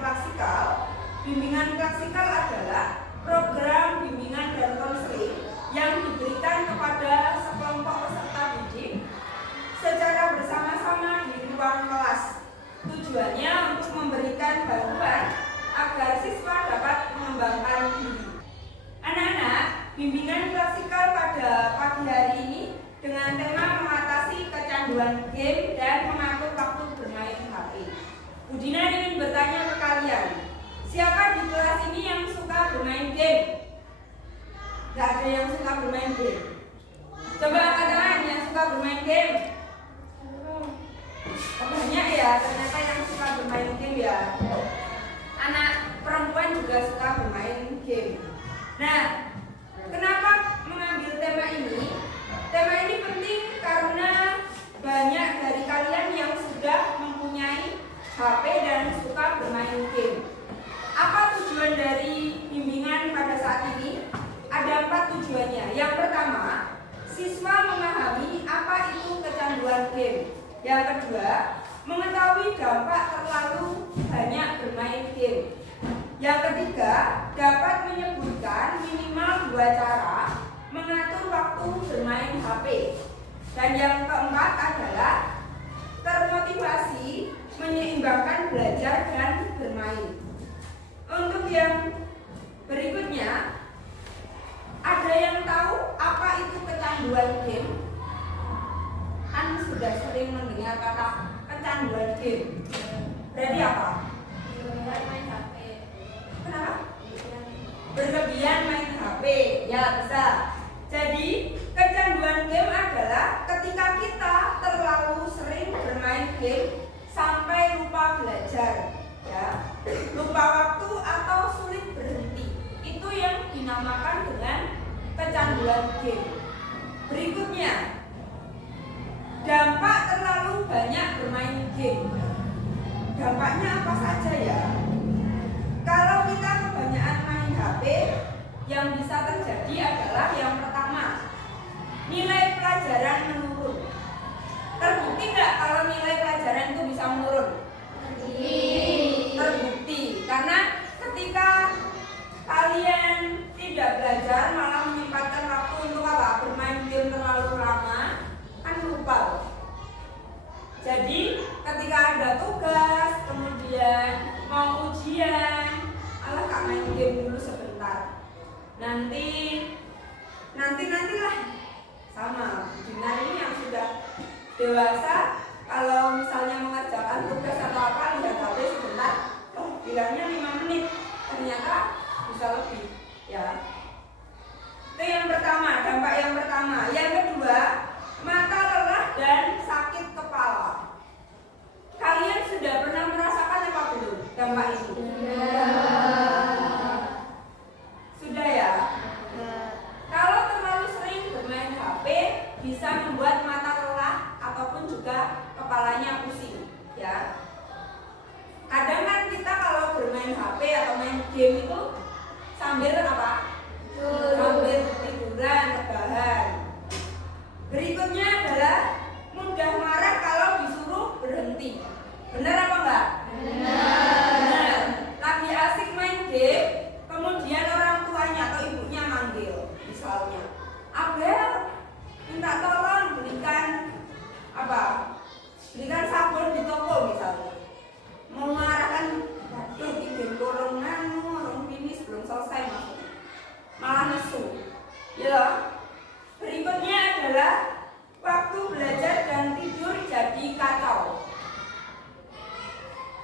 klasikal. Bimbingan klasikal adalah program bimbingan dan konseling yang diberikan kepada sekelompok peserta didik secara bersama-sama di ruang kelas. Tujuannya untuk memberikan bantuan agar siswa dapat mengembangkan diri. Anak-anak, bimbingan klasikal pada pagi hari ini dengan tema mengatasi kecanduan game dan mengatur waktu bermain HP. Bu Dina ingin bertanya ke kalian, siapa di kelas ini yang suka bermain game? Gak ada yang suka bermain game. Coba angkat tangan yang suka bermain game. Banyak ya, ternyata yang suka bermain game ya. Anak perempuan juga suka bermain game. Nah, kenapa mengambil tema ini? Tema ini penting karena banyak dari kalian yang sudah mempunyai HP dan suka bermain game. Apa tujuan dari bimbingan pada saat ini? Ada 4 tujuannya. Yang pertama, siswa memahami apa itu kecanduan game. Yang kedua, mengetahui dampak terlalu banyak bermain game. Yang ketiga, dapat menyebutkan minimal 2 cara mengatur waktu bermain HP. Dan yang keempat adalah termotivasi menyeimbangkan belajar dan bermain. Untuk yang berikutnya, ada yang tahu apa itu kecanduan game? Kan sudah sering mendengar kata kecanduan game. Berarti apa? Berlebihan main HP. Kenapa? Berlebihan main HP. Ya, bisa. Jadi, kecanduan game adalah ketika kita terlalu sering bermain game sampai lupa belajar, ya, lupa waktu atau sulit berhenti. Itu yang dinamakan dengan kecanduan game. Berikutnya, dampak terlalu banyak bermain game. Dampaknya apa saja ya? Kalau kita kebanyakan main HP, yang bisa terjadi adalah yang pertama, nilai pelajaran menurun. Terbukti nggak kalau nilai pelajaran itu bisa menurun? Terbukti, karena ketika kalian tidak belajar malah menyempatkan waktu untuk apa? Bermain game terlalu lama, kan lupa. Jadi ketika ada tugas, kemudian mau ujian, alah kak main game dulu sebentar. Nantilah sama. Dina ini yang sudah dewasa, kalau misalnya mengerjakan tugas atau apa, lihat HP sebentar, oh bilangnya 5 menit, ternyata bisa lebih, ya. Itu yang pertama, dampak yang pertama. Yang kedua, mata lelah dan sakit kepala. Kalian sudah pernah merasakan apa belum dampak ini? Sudah ya? Kalau terlalu sering bermain HP bisa membuat mata lelah ataupun juga kepalanya pusing, ya. Kadang kan kita kalau bermain HP atau main game itu sambil apa? Sambil tiduran, rebahan. Berikutnya adalah mudah marah kalau disuruh berhenti. Benar apa enggak? Benar. Lagi asik main game, kemudian orang tuanya atau ibunya manggil, misalnya, Abel, minta tolong belikan apa? Belikan sabun di toko misalnya. Mengarahkan, waduh, game orang finish belum selesai maksudnya. Malah nesu. Ya. Berikutnya adalah waktu belajar dan tidur jadi kacau.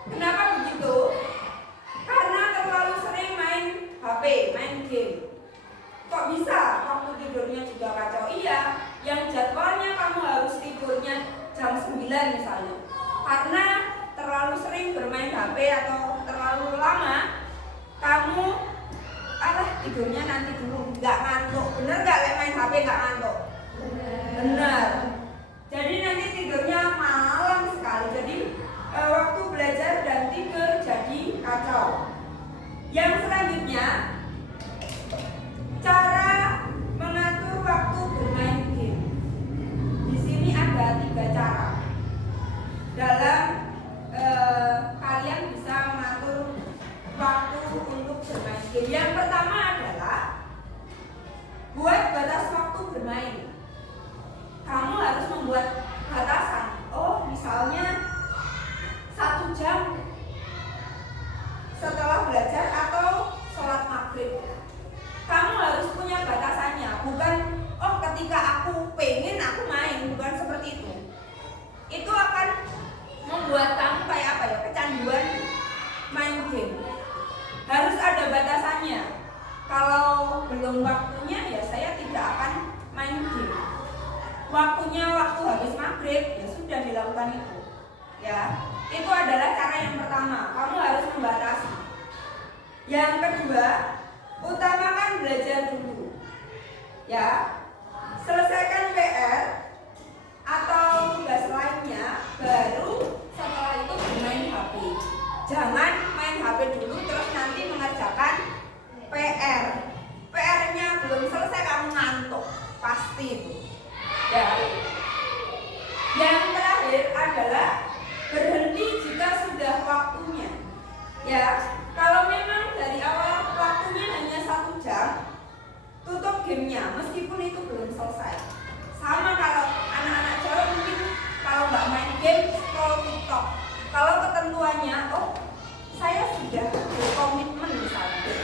Kenapa begitu? Karena terlalu sering main HP, main game. Kok bisa waktu tidurnya juga kacau? Iya, yang jadwalnya kamu harus tidurnya jam 9 misalnya. Karena terlalu sering bermain HP atau terlalu lama, kamu tidurnya nanti dulu, nggak ngantuk. Bener nggak main HP nggak ngantuk? Bener. Jadi nanti tidurnya malam sekali. Jadi waktu belajar dan tidur jadi kacau. Yang selanjutnya, cara mengatur waktu bermain game. Di sini ada 3 cara dalam kalian bisa mengatur pertama adalah buat batas waktu bermain. Kamu harus membuat batasan. Oh, misalnya 1 jam setelah belajar atau sholat maghrib. Kamu harus punya batasannya. Bukan, oh ketika aku pengen aku main. Bukan seperti itu. Itu akan membuat kamu kayak apa ya, kecanduan main game. Harus ada batasannya. Kalau belum waktunya ya saya tidak akan main game. Waktunya waktu habis maghrib ya sudah dilakukan itu. Ya, itu adalah cara yang pertama. Kamu harus membatasi. Yang kedua, utamakan belajar dulu. Ya, selesaikan PR atau tugas lainnya, baru setelah itu bermain HP. Jangan main HP dulu terus nanti mengerjakan PR. PR-nya belum selesai kamu ngantuk, pasti itu. Ya. Yang terakhir adalah berhenti jika sudah waktunya. Ya, kalau memang dari awal waktunya hanya 1 jam, tutup gamenya meskipun itu belum selesai. Sama kalau anak-anak cewek mungkin kalau nggak main game scroll TikTok. Kalau ketentuannya, oh saya sudah berkomitmen misalnya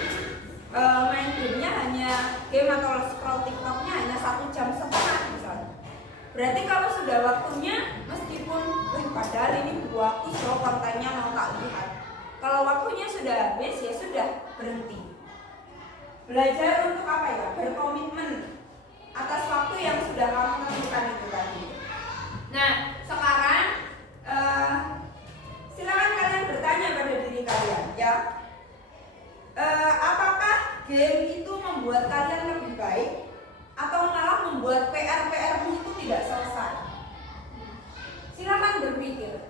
main gamenya hanya game atau scroll TikToknya hanya 1,5 jam misalnya. Berarti kalau sudah waktunya, meskipun padahal ini buku so kontennya mau tak lihat. Kalau waktunya sudah habis ya sudah berhenti. Belajar untuk apa ya? Berkomitmen atas waktu yang sudah kamu tentukan itu tadi. Nah, sekarang silakan kalian bertanya pada diri kalian ya. Apakah game itu membuat kalian lebih baik atau malah membuat PR-mu itu tidak selesai? Silakan berpikir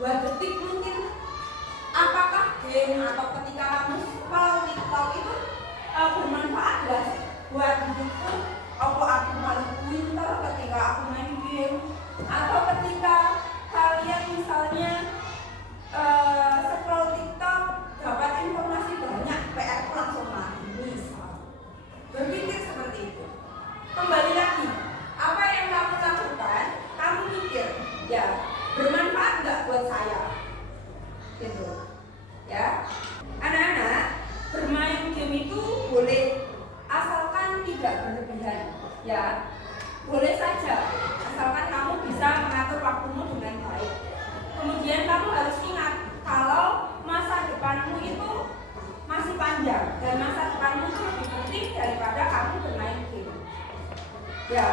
2 detik mungkin. Apakah game atau ketika kamu scroll TikTok itu bermanfaat gak sih buat hidupku? Apa aku paling pintar ketika aku main game? Atau ketika kalian misalnya scroll TikTok dapat informasi banyak, PR ku langsung mati misal. Berpikir seperti itu. Kembali lagi, apa yang kamu lakukan, kamu mikir, ya bermanfaat nggak buat saya? Gitu, ya. Anak-anak, bermain game itu boleh, asalkan tidak berlebihan, ya. Boleh saja, asalkan kamu bisa mengatur waktumu dengan baik. Kemudian kamu harus ingat kalau masa depanmu itu masih panjang dan masa depanmu itu lebih penting daripada kamu bermain game. Ya,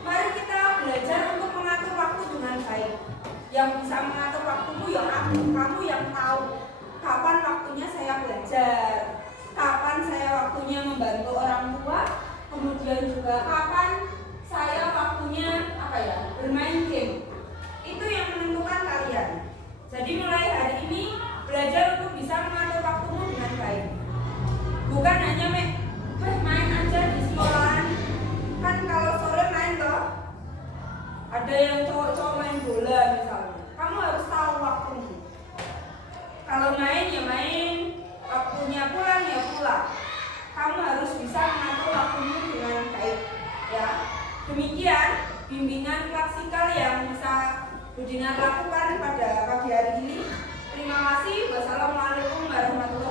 mari kita belajar untuk mengatur waktu dengan baik. Yang bisa mengatur waktumu ya kamu yang tahu kapan waktunya saya belajar, kapan saya waktunya membantu orang tua, kemudian juga kapan saya waktunya apa ya, bermain game. Itu yang menentukan kalian. Jadi mulai hari ini belajar untuk bisa mengatur waktumu dengan baik. Bukan hanya main aja di sekolahan. Kan kalau sore main toh, ada yang cowok-cowok main bola misalnya. Kamu harus tahu waktumu. Kalau main ya main, waktunya pulang ya pulang. Kamu harus bisa mengatur waktumu dengan baik. Ya, demikian bimbingan praktikal yang bisa Budina lakukan pada pagi hari ini. Terima kasih. Wassalamualaikum warahmatullahi wabarakatuh.